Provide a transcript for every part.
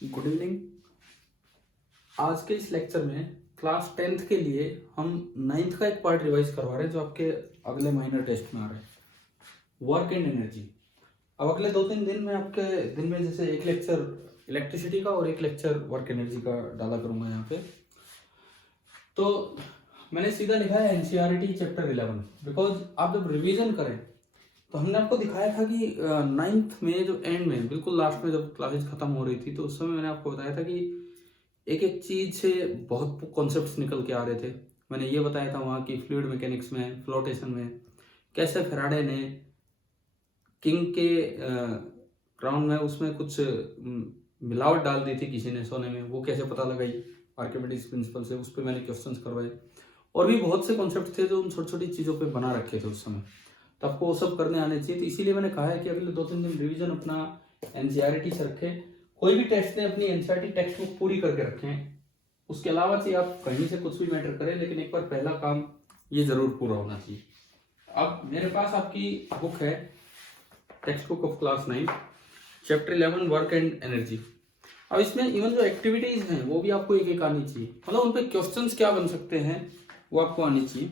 Good evening. आज के इस लेक्चर में क्लास 10th के लिए हम 9th का एक पार्ट रिवाइज करवा रहे हैं जो आपके अगले माइनर टेस्ट में आ रहा है, वर्क एंड एनर्जी। अब अगले 2-3 दिन में आपके दिन में जैसे एक लेक्चर इलेक्ट्रिसिटी का और एक लेक्चर वर्क एनर्जी का डाला करूंगा यहाँ पे। तो मैंने सीधा लिखा है एनसीईआरटी चैप्टर 11, बिकॉज आप जब रिवीजन करें तो हमने आपको दिखाया था कि 9th में जो एंड में बिल्कुल लास्ट में जब क्लासेस खत्म हो रही थी तो उस समय मैंने आपको बताया था कि एक एक चीज से बहुत कॉन्सेप्ट्स निकल के आ रहे थे। मैंने ये बताया था वहाँ की फ्लूइड मैकेनिक्स में, फ्लोटेशन में कैसे फेराडे ने किंग के क्राउन में उसमें कुछ मिलावट डाल दी थी किसी ने सोने में, वो कैसे पता लगाई आर्किमिडीज प्रिंसिपल से, उस पर मैंने क्वेश्चंस करवाए। और भी बहुत से कॉन्सेप्ट थे जो उन छोटी छोटी चीज़ों पे बना रखे थे उस समय, तो आपको वो सब करने आने चाहिए। तो इसीलिए मैंने कहा है कि अगले 2-3 दिन रिवीजन अपना एनसीईआरटी से रखें। कोई भी टेस्ट ने अपनी एनसीईआरटी टेक्स्ट बुक पूरी करके रखें, उसके अलावा चाहिए आप कहीं से कुछ भी मैटर करें, लेकिन एक बार पहला काम ये जरूर पूरा होना चाहिए। अब मेरे पास आपकी बुक है text book of class 9 chapter 11 work and energy. अब इसमें इवन जो एक्टिविटीज हैं वो भी आपको एक एक आनी चाहिए, मतलब उन पे क्वेश्चंस क्या बन सकते हैं वो आपको आनी चाहिए।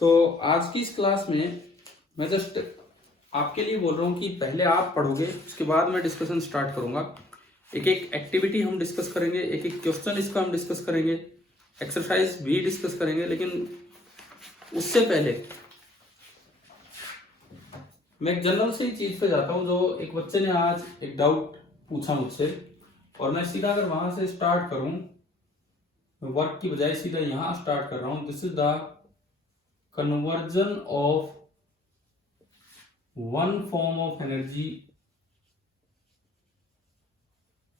तो आज की इस क्लास में मैं जस्ट आपके लिए बोल रहा हूँ कि पहले आप पढ़ोगे, उसके बाद मैं डिस्कशन स्टार्ट करूंगा। एक एक एक्टिविटी हम डिस्कस करेंगे, एक एक क्वेश्चन इसका हम डिस्कस करेंगे, एक्सरसाइज भी डिस्कस करेंगे। लेकिन उससे पहले मैं एक जनरल सी चीज पे जाता हूँ। जो एक बच्चे ने आज एक डाउट पूछा मुझसे, और मैं सीधा अगर वहां से स्टार्ट करूं, मैं वर्क की बजाय सीधा यहां स्टार्ट कर रहा हूं। This is the conversion of one form of energy,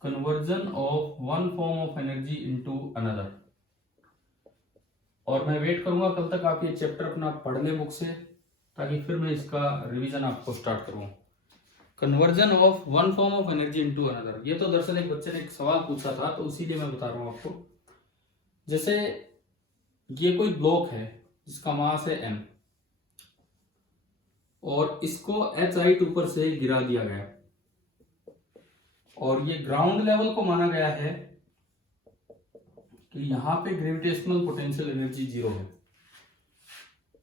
conversion of one form of energy into another. और मैं वेट करूंगा कल तक आप ये चैप्टर अपना पढ़ लें बुक से, ताकि फिर मैं इसका रिवीजन आपको स्टार्ट करूं। Conversion of one form of energy into another, ये तो दरअसल एक बच्चे ने एक सवाल पूछा था, तो इसीलिए मैं बता रहा हूं आपको। जैसे ये कोई ब्लॉक है जिसका मास है m, और इसको h हाइट ऊपर से गिरा दिया गया, और ये ग्राउंड लेवल को माना गया है कि यहां पे ग्रेविटेशनल पोटेंशियल एनर्जी 0 है।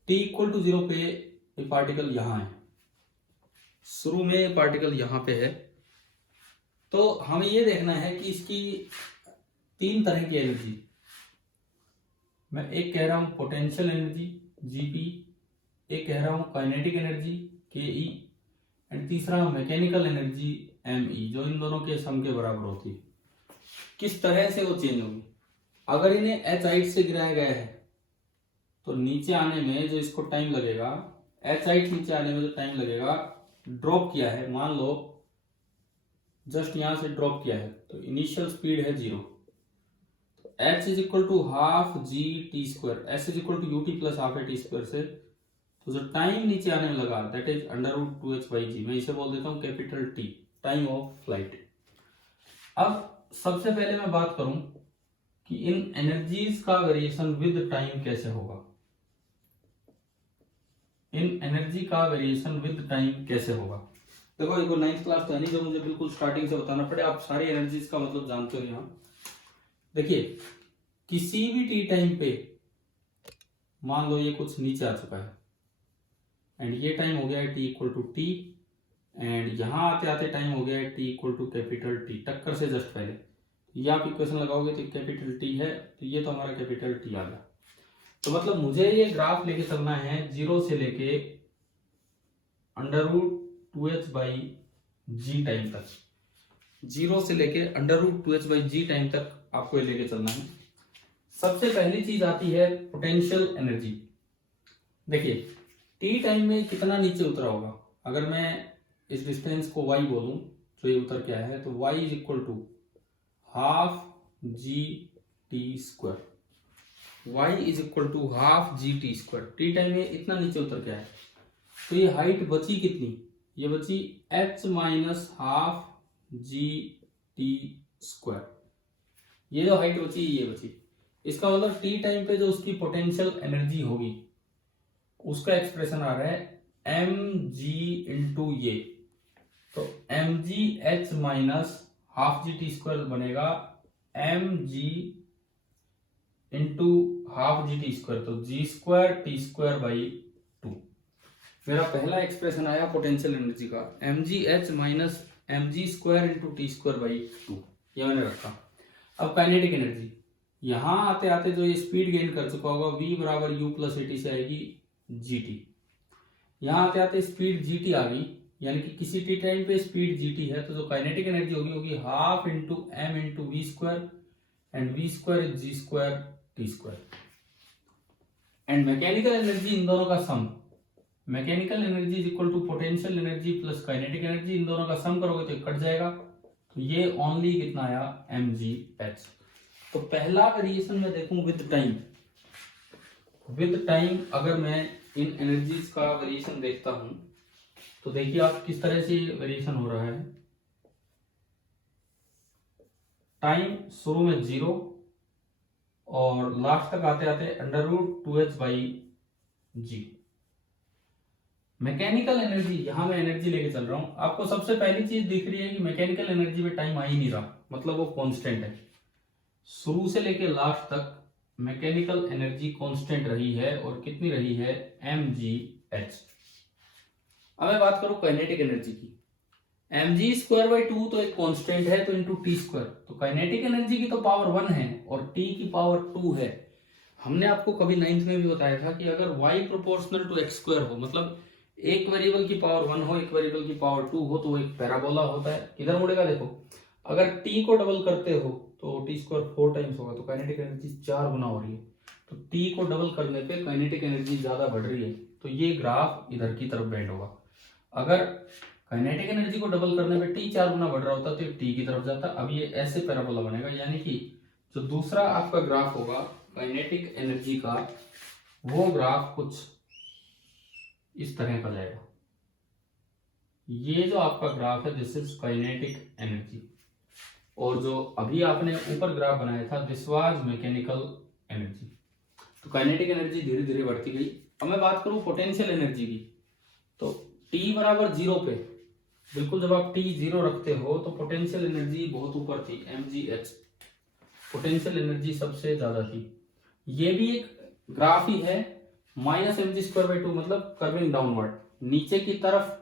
t इक्वल टू 0 पे ये पार्टिकल यहां है, शुरू में ये पार्टिकल यहां पे है। तो हमें ये देखना है कि इसकी 3 तरह की एनर्जी, मैं एक कह रहा हूं पोटेंशियल एनर्जी जीपी, एक कह रहा हूं काइनेटिक एनर्जी केई, एंड तीसरा मैकेनिकल एनर्जी एमई, जो इन दोनों के सम के बराबर होती है। किस तरह से वो चेंज होगी? अगर इन्हें एच हाइट से गिराया गया है तो नीचे आने में जो इसको टाइम लगेगा, एच हाइट नीचे आने में जो टाइम लगेगा, ड्रॉप किया है, मान लो जस्ट यहां से ड्रॉप किया है, तो इनिशियल स्पीड है 0। h is equal to half g t square, s is equal to u t plus half a t square से, तो जो टाइम नीचे आने में लगा दैट इज √2h/g, मैं इसे बोल देता हूं capital T, time of flight. अब सबसे पहले मैं बात करूं कि इन एनर्जीज का वेरिएशन विद टाइम कैसे होगा। इन एनर्जी का वेरिएशन विद टाइम कैसे होगा? देखो ये 9th क्लास तो है नहीं जो मुझे बिल्कुल स्टार्टिंग से बताना पड़े, आप सारी एनर्जीज का मतलब जानते हो। यहाँ देखिए, किसी भी टी टाइम पे मान लो ये कुछ नीचे आ चुका है, एंड ये टाइम हो गया है t equal to t, and यहां आते आते टाइम हो गया है t equal to capital T, टक्कर से जस्ट पहले। ये आप इक्वेशन लगाओगे तो कैपिटल टी है, तो ये तो हमारा कैपिटल टी आ गया। तो मतलब मुझे ये ग्राफ लेके चलना है 0 से लेके √2h/g टाइम तक, 0 से लेके √2h/g टाइम तक आपको ये लेके चलना है। सबसे पहली चीज आती है पोटेंशियल एनर्जी। देखिए टी टाइम में कितना नीचे उतरा होगा, अगर मैं इस डिस्टेंस को y बोलूं तो ये उतर क्या है, तो y is equal to half g t square, y is equal to half g t square. T time में इतना नीचे उतर क्या है, तो ये हाइट बची कितनी, ये बची h minus half g t square. ये जो हाइट बची ये बची, इसका मतलब टी टाइम पे जो उसकी पोटेंशियल एनर्जी होगी उसका एक्सप्रेशन आ रहा है एम जी इंटू ये, तो m g h minus half g t square बनेगा m g into half g t square, तो g square t square by 2। मेरा पहला एक्सप्रेशन आया पोटेंशियल एनर्जी का, m g h minus m g square into t square by 2, ये मैंने रखा। अब काइनेटिक एनर्जी, यहां आते आते जो ये स्पीड गेन कर चुका होगा v बराबर u प्लस ए टी से आएगी जी टी। यहां आते आते स्पीड जी टी आ गई, यानी कि किसी टी टाइम पे स्पीड जी टी है, तो जो काइनेटिक एनर्जी होगी half into m into v square, and v square is g square t square. And mechanical energy इन दोनों का sum, mechanical energy is equal to potential energy plus kinetic energy, इन दोनों का सम करोगे तो कट जाएगा, तो ये ओनली कितना आया एम जी एच। तो पहला वेरिएशन मैं देखूं विद टाइम, विद टाइम अगर मैं इन एनर्जीज का वेरिएशन देखता हूं तो देखिए आप किस तरह से वेरिएशन हो रहा है। टाइम शुरू में 0 और लास्ट तक आते आते under root 2h by g. Mechanical energy, यहां मैं एनर्जी लेके चल रहा हूं, आपको सबसे पहली चीज दिख रही है कि मैकेनिकल एनर्जी में टाइम आ ही नहीं रहा, मतलब वो कांस्टेंट है। शुरू से लेके लास्ट तक मैकेनिकल एनर्जी कांस्टेंट रही है, और कितनी रही है एम जी एच। अब मैं बात करूं काइनेटिक एनर्जी की, एम जी स्क्वायर बाई 2 तो एक कांस्टेंट है, तो इंटू टी स्क्वायर, तो काइनेटिक एनर्जी की तो पावर 1 है और टी की पावर 2 है। हमने आपको कभी 9th में भी बताया था कि अगर y proportional to x square हो, मतलब एक वेरिएबल की पावर 1 हो, एक वेरिएबल की पावर 2 हो, तो वो एक पैराबोला होता है। किधर मुड़ेगा देखो, अगर t को डबल करते हो तो टी स्क्वायर 4 टाइम्स होगा, तो काइनेटिक एनर्जी 4 गुना हो रही है। तो t को डबल करने पे काइनेटिक एनर्जी ज्यादा बढ़ रही है, तो ये ग्राफ इधर की तरफ बेंड होगा। अगर काइनेटिक एनर्जी को डबल करने पे t 4 गुना बढ़ रहा होता तो ये t की तरफ जाता। अब ये ऐसे पैराबोला बनेगा, यानी कि जो दूसरा आपका ग्राफ होगा काइनेटिक एनर्जी का, वो ग्राफ कुछ इस तरह का जाएगा। ये जो आपका ग्राफ है दिस इज काइनेटिक एनर्जी, और जो अभी आपने ऊपर ग्राफ बनाया था दिस वाज मैकेनिकल एनर्जी। तो काइनेटिक एनर्जी धीरे धीरे बढ़ती गई। अब मैं बात करूं पोटेंशियल एनर्जी की, तो t बराबर 0 पे, बिल्कुल जब आप t 0 रखते हो तो पोटेंशियल एनर्जी बहुत ऊपर थी, mgh, पोटेंशियल एनर्जी सबसे ज्यादा थी। ये भी एक ग्राफ ही है, minus m g square by 2, मतलब कर्विंग डाउनवर्ड, नीचे की तरफ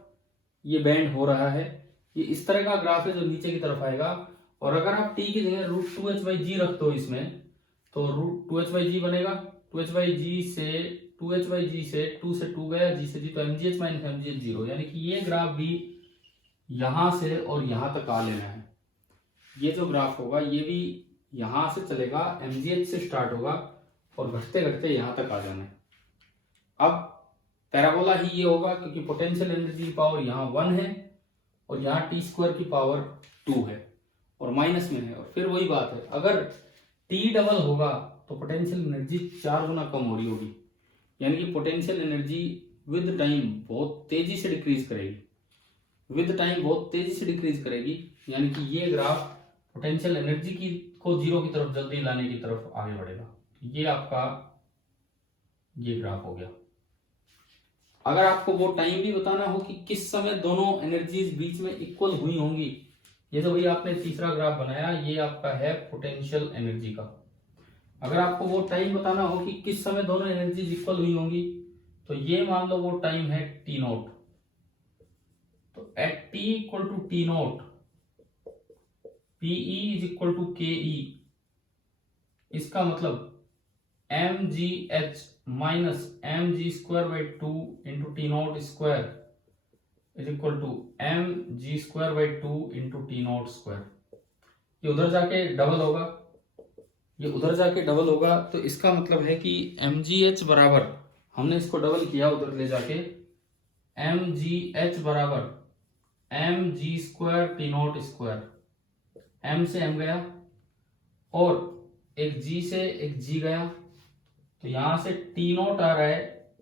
ये बैंड हो रहा है। ये इस तरह का ग्राफ है जो नीचे की तरफ आएगा। और अगर आप t की जगह रूट 2h बाई जी रखते हो इसमें, तो रूट 2h बाई जी बनेगा, 2h बाई जी से 2h बाई जी से 2 से 2 गया, जी से जी, तो mgh माइनस mgh 0, यानी कि ये ग्राफ भी यहां से और यहां तक आ लेना है। ये जो ग्राफ होगा ये भी यहां से चलेगा, mgh से स्टार्ट होगा और घटते घटते यहां तक आ जाना है। अब पैराबोला ही ये होगा, क्योंकि पोटेंशियल एनर्जी की पावर यहाँ 1 है और यहाँ टी स्क्वायर की पावर 2 है और माइनस में है। और फिर वही बात है, अगर टी डबल होगा तो पोटेंशियल एनर्जी 4 गुना कम हो रही होगी, यानी कि पोटेंशियल एनर्जी विद टाइम बहुत तेजी से डिक्रीज करेगी, विद टाइम बहुत तेजी से डिक्रीज करेगी। यानी कि ये ग्राफ पोटेंशियल एनर्जी की को 0 की तरफ जल्दी लाने की तरफ आगे बढ़ेगा। ये आपका ये ग्राफ हो गया। अगर आपको वो टाइम भी बताना हो कि किस समय दोनों एनर्जीज बीच में इक्वल हुई होंगी, ये जो भाई आपने तीसरा ग्राफ बनाया ये आपका है पोटेंशियल एनर्जी का। अगर आपको वो टाइम बताना हो कि किस समय दोनों एनर्जीज इक्वल हुई होंगी, तो ये मान लो वो टाइम है टी नोट। तो at t equal to t naught PE is equal to K E, इसका मतलब m g h minus m g square by 2 into t naught square is equal to m g square by 2 into t naught square. ये उधर जाके double होगा, ये उधर जाके double होगा, तो इसका मतलब है कि एम जी एच बराबर, हमने इसको डबल किया उधर ले जाके, एम जी एच बराबर m g square t naught square, m से एम गया और एक जी से एक जी गया, तो यहां से टी नोट आ रहा है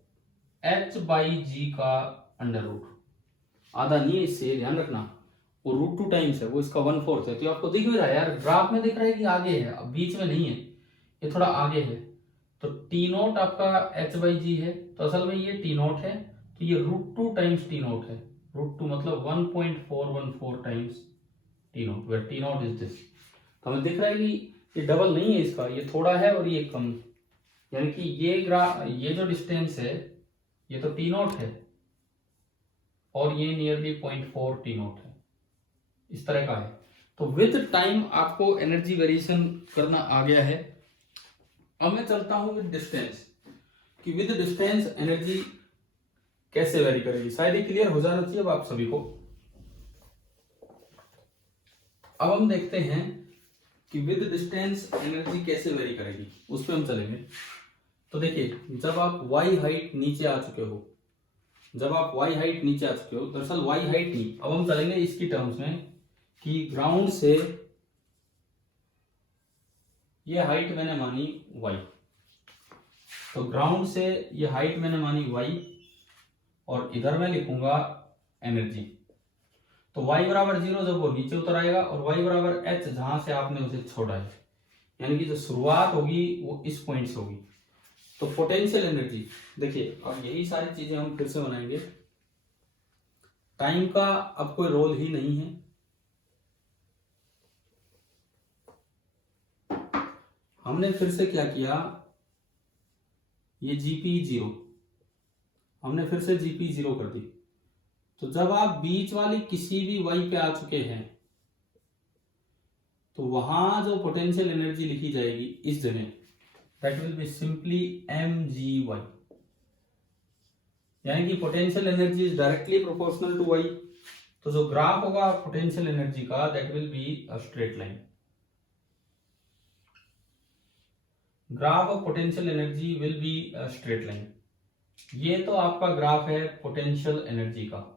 एच बाई जी का अंडर रूट, आधा नहीं है, इससे ध्यान रखना, वो रूट 2 टाइम्स है, वो इसका 1/4 है। तो आपको दिख भी रहा है यार, ग्राफ में दिख रहा है कि आगे है, अब बीच में नहीं है, ये थोड़ा आगे है। तो टी नोट आपका एच बाई जी है, तो असल में ये टी नोट है, तो ये रूट 2 टाइम्स टी नोट है। रूट 2 मतलब 1.414 times t naught, where t naught is this. तो हमें दिख रहा है कि ये डबल नहीं है इसका, ये थोड़ा है और ये कम, यानी कि ये जो डिस्टेंस है ये तो टी नॉट है और ये नियरली 0.4 टी नॉट है, इस तरह का है। तो विद टाइम आपको एनर्जी वेरिएशन करना आ गया है। अब मैं चलता हूं विद डिस्टेंस, कि विद डिस्टेंस एनर्जी कैसे वेरी करेगी। शायद ये क्लियर हो जाना चाहिए अब आप सभी को। अब हम देखते हैं कि विद डिस्टेंस एनर्जी कैसे वेरी करेगी, उस पर हम चलेंगे। तो देखिए, जब आप y हाइट नीचे आ चुके हो, दरअसल y हाइट नहीं, अब हम चलेंगे इसकी टर्म्स में कि ग्राउंड से ये हाइट मैंने मानी y, तो ग्राउंड से ये हाइट मैंने मानी y, और इधर मैं लिखूंगा एनर्जी। तो y बराबर 0 जब वो नीचे उतर आएगा, और y बराबर h जहां से आपने उसे छोड़ा है, यानी कि जो शुरुआत होगी वो इस पॉइंट से होगी। तो पोटेंशियल एनर्जी देखिए, अब यही सारी चीजें हम फिर से बनाएंगे। टाइम का अब कोई रोल ही नहीं है, हमने फिर से क्या किया, ये जीपी 0 हमने फिर से जीपी 0 कर दी। तो जब आप बीच वाली किसी भी वाई पे आ चुके हैं, तो वहां जो पोटेंशियल एनर्जी लिखी जाएगी इस जगह, that will be simply mgy, यानी कि potential energy is directly proportional to y। तो जो ग्राफ होगा पोटेंशियल एनर्जी का, that will be a straight line. Graph of potential energy will be a straight line. ये तो आपका ग्राफ है पोटेंशियल एनर्जी का,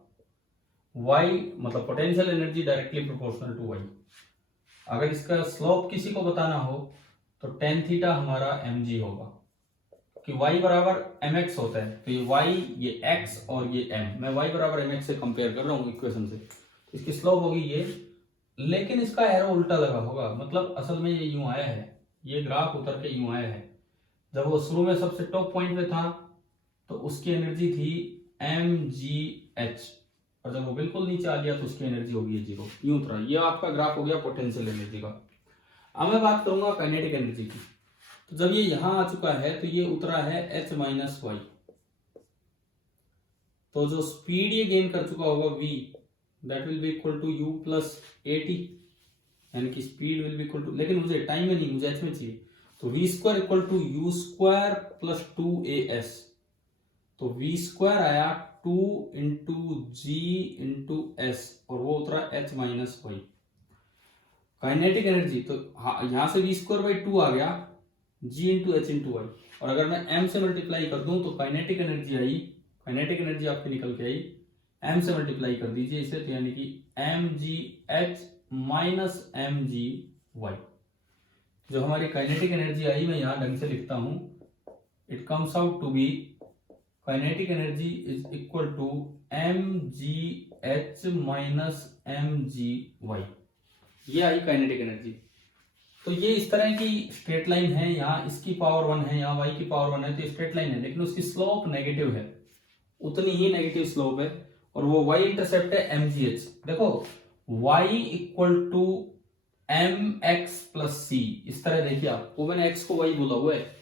y मतलब potential energy directly proportional to y। अगर इसका स्लोप किसी को बताना हो तो tan थीटा हमारा mg होगा, कि y बराबर mx होता है। तो ये y, ये x और ये m, मैं y बराबर mx से कंपेयर कर रहा हूँ इक्वेशन से। इसकी स्लोप होगी ये, लेकिन इसका एरो उल्टा लगा होगा, मतलब असल में ये यूं आया है, ये ग्राफ उतर के यूं आया है। जब वो शुरू में सबसे टॉप पॉइंट पे था तो उसकी एनर्जी थी mgh, और जब वो बिल्कुल नीचे आ गया तो उसकी एनर्जी होगी 0, यूं उतरा। ये आपका ग्राफ हो गया पोटेंशियल एनर्जी का। अब मैं बात करूंगा काइनेटिक एनर्जी की। तो जब ये यहां आ चुका है तो ये उतरा है h माइनस वाई, तो जो स्पीड ये गेन कर चुका होगा v, that will be equal to u plus a t, यानी कि speed will be equal to, लेकिन मुझे टाइम में नहीं, मुझे h में चाहिए। तो v square equal to u square plus 2as, तो v स्क्वायर आया 2 इंटू जी इंटू एस, और वो उतरा h minus y. Kinetic energy तो यहां से v स्क्वायर बाई 2 आ गया, g into h into y, और अगर मैं m से मल्टीप्लाई कर दूं तो काइनेटिक एनर्जी आई, काइनेटिक एनर्जी आपकी निकल के आई, m से मल्टीप्लाई कर दीजिए इसे, तो यानी कि mgh माइनस mgy। जो हमारी काइनेटिक एनर्जी आई, मैं यहां ढंग से लिखता हूं, it comes out to be kinetic energy is equal to mgh minus mgy। ये आई काइनेटिक एनर्जी। तो ये इस तरह की स्ट्रेट लाइन है, यहाँ इसकी पावर 1 है, यहाँ y की पावर 1 है, तो स्ट्रेट लाइन है, लेकिन उसकी स्लोप नेगेटिव है, उतनी ही नेगेटिव स्लोप है, और वो y इंटरसेप्ट है mgh। देखो y equal to mx plus c, इस तरह देखिए आप, वो मैंने x को y बोला हुआ है।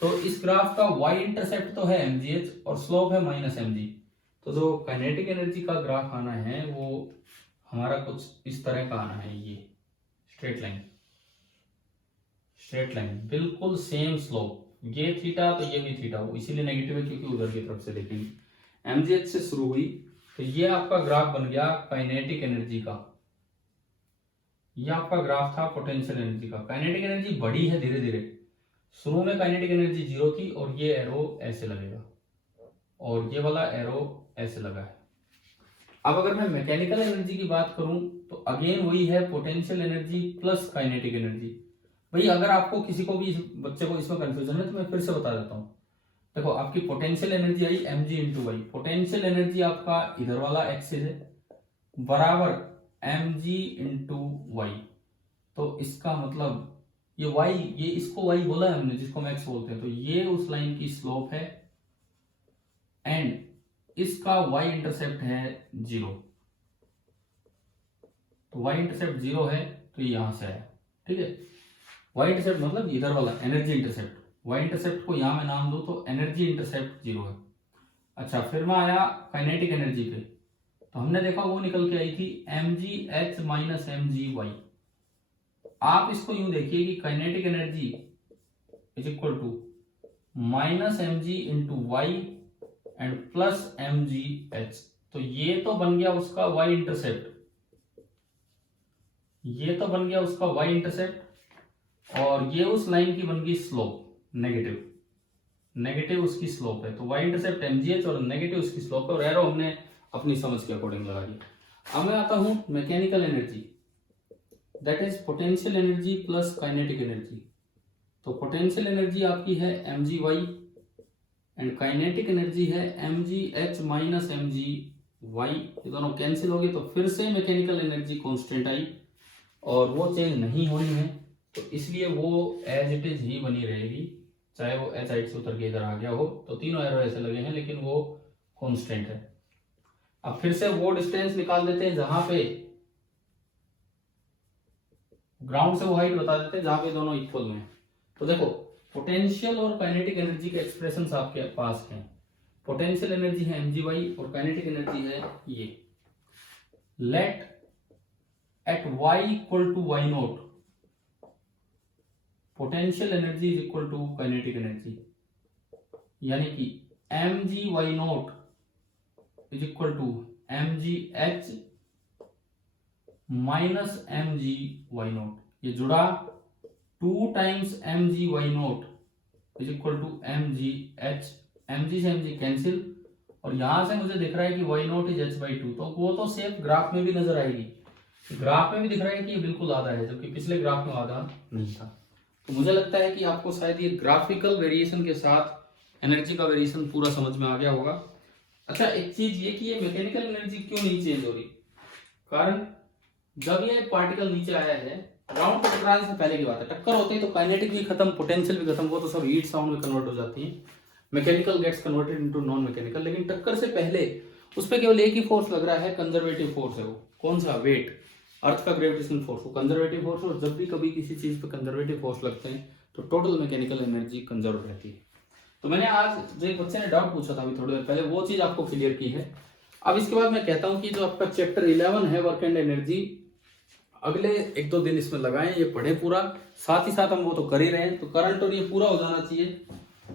तो इस ग्राफ का y इंटरसेप्ट तो है mgh और स्लोप है माइनस mg। तो जो काइनेटिक एनर्जी का ग्राफ आना है वो हमारा कुछ इस तरह का आना है, ये स्ट्रेट लाइन, स्ट्रेट लाइन बिल्कुल सेम स्लोप, ये थीटा तो ये भी थीटा, वो इसीलिए नेगेटिव है क्योंकि उधर की तरफ से देखेंगे। mgh से शुरू हुई, तो ये आपका ग्राफ बन गया काइनेटिक एनर्जी का, ये आपका ग्राफ था पोटेंशियल एनर्जी का। काइनेटिक एनर्जी बढ़ी है धीरे धीरे, शुरू में काइनेटिक एनर्जी 0 थी, और ये एरो ऐसे लगेगा, और ये वाला एरो ऐसे लगा है। अब अगर मैं मैकेनिकल एनर्जी की बात करूं तो अगेन वही है, potential energy plus kinetic energy. भाई अगर आपको किसी को भी, बच्चे को इसमें कंफ्यूजन है तो मैं फिर से बता देता हूं। देखो आपकी पोटेंशियल एनर्जी आई mg into y, potential energy आपका इधर वाला एक्सिस है, बराबर mg इंटू वाई। तो इसका मतलब ये y, ये इसको y बोला है हमने, जिसको मैक्स बोलते हैं, तो ये उस लाइन की स्लोप है, एंड इसका y इंटरसेप्ट है 0। तो वाई इंटरसेप्ट 0 है तो ये यहाँ से आया, ठीक है। वाई इंटरसेप्ट मतलब इधर वाला एनर्जी इंटरसेप्ट, वाई इंटरसेप्ट को यहाँ मैं नाम दूँ तो एनर्जी इंटरसेप्ट 0 है। अच्छा, फिर मैं आया काइनेटिक एनर्जी पे, तो हमने देखा वो निकल के आई थी mgh माइनस mgy। आप इसको यूं देखिए कि kinetic energy is equal to minus mg into y and plus mgh। तो ये तो बन गया उसका y इंटरसेप्ट, ये तो बन गया उसका y इंटरसेप्ट, और ये उस लाइन की बन गई स्लोप, नेगेटिव, नेगेटिव उसकी स्लोप है। तो y इंटरसेप्ट mgh और नेगेटिव उसकी स्लोप है, और एरो हमने अपनी समझ के अकॉर्डिंग लगा दिया। अब मैं आता हूं mechanical energy, that is potential energy plus kinetic energy. तो पोटेंशियल एनर्जी आपकी है mgy एंड काइनेटिक एनर्जी है mgh माइनस mgy। ये दोनों कैंसिल हो गए, तो फिर से मैकेनिकल एनर्जी कांस्टेंट आई और वो चेंज नहीं हो रही है, तो इसलिए वो एज इट इज ही बनी रहेगी, चाहे वो एच साइड से उतर के इधर आ गया हो। तो तीनों एरो ऐसे लगे हैं लेकिन वो कांस्टेंट है। अब फिर से वो डिस्टेंस निकाल देते हैं जहां पे ग्राउंड से वो हाइट बता देते हैं जहां पे दोनों इक्वल में। तो देखो पोटेंशियल और काइनेटिक एनर्जी के एक्सप्रेशंस आपके पास हैं। पोटेंशियल एनर्जी है mgy और काइनेटिक एनर्जी है ये। Let at y equal to y naught potential energy is equal to kinetic energy, यानी कि mgy naught is equal to mgh minus mgy naught. ये जुड़ा 2 times mgy naught is equal to mgh, mg से mg cancel, और यहां से मुझे दिख रहा है कि y नोट इज h/2। तो वो तो सेफ ग्राफ में भी नजर आएगी, ग्राफ में भी दिख रहा है कि ये बिल्कुल आधा है, जबकि पिछले ग्राफ में आधा नहीं था। तो मुझे लगता है कि आपको शायद ये ग्राफिकल वेरिएशन के साथ एनर्जी का वेरिएशन पूरा समझ में आ गया होगा। अच्छा, एक चीज ये कि ये मैकेनिकल एनर्जी क्यों नहीं चेंज हो रही, कारण जब ये पार्टिकल नीचे आया है, ग्राउंड पे टकराने से पहले की बात है, टक्कर होती है तो काइनेटिक भी खत्म, पोटेंशियल भी खत्म, वो तो सब हीट साउंड में कन्वर्ट हो जाती है, mechanical gets converted into non mechanical. लेकिन टक्कर से पहले उस पर केवल एक ही फोर्स लग रहा है, कंजर्वेटिव फोर्स है वो। कौन सा? वेट, अर्थ का ग्रेविटेशनल फोर्स, वो कंजर्वेटिव फोर्स। और जब भी कभी किसी चीज पे कंजर्वेटिव फोर्स लगते हैं तो टोटल मैकेनिकल एनर्जी कंजर्व रहती है। तो मैंने आज जो एक बच्चे ने डाउट पूछा था अभी थोड़ी देर पहले, वो चीज आपको क्लियर की है। अब इसके बाद मैं कहता हूं कि जो आपका चैप्टर 11 है वर्क एंड एनर्जी, अगले 1-2 दिन इसमें लगाएं, ये पढ़े पूरा, साथ ही साथ हम वो तो कर ही रहे हैं, तो करंट और ये पूरा हो जाना चाहिए।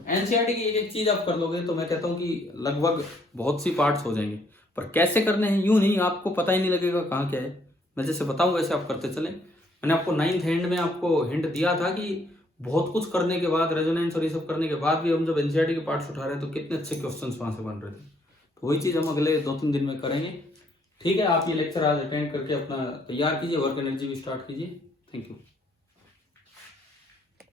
एनसीईआरटी की एक एक चीज आप कर लोगे तो मैं कहता हूँ कि लगभग बहुत सी पार्ट्स हो जाएंगे। पर कैसे करने हैं यूं नहीं, आपको पता ही नहीं लगेगा कहाँ क्या है। मैं जैसे बताऊं वैसे आप करते चलें। मैंने आपको 9th हैंड में आपको हिंट दिया था कि बहुत कुछ करने के बाद, रेजोनेंस और ये सब करने के बाद भी हम जब एनसीईआरटी के पार्ट्स उठा रहे हैं तो कितने अच्छे क्वेश्चंस वहां से बन रहे थे। तो वही चीज हम अगले 2-3 दिन में करेंगे। ठीक है, आप ये लेक्चर आज अटेंड करके अपना तैयार कीजिए, वर्क एनर्जी भी स्टार्ट कीजिए। Thank you.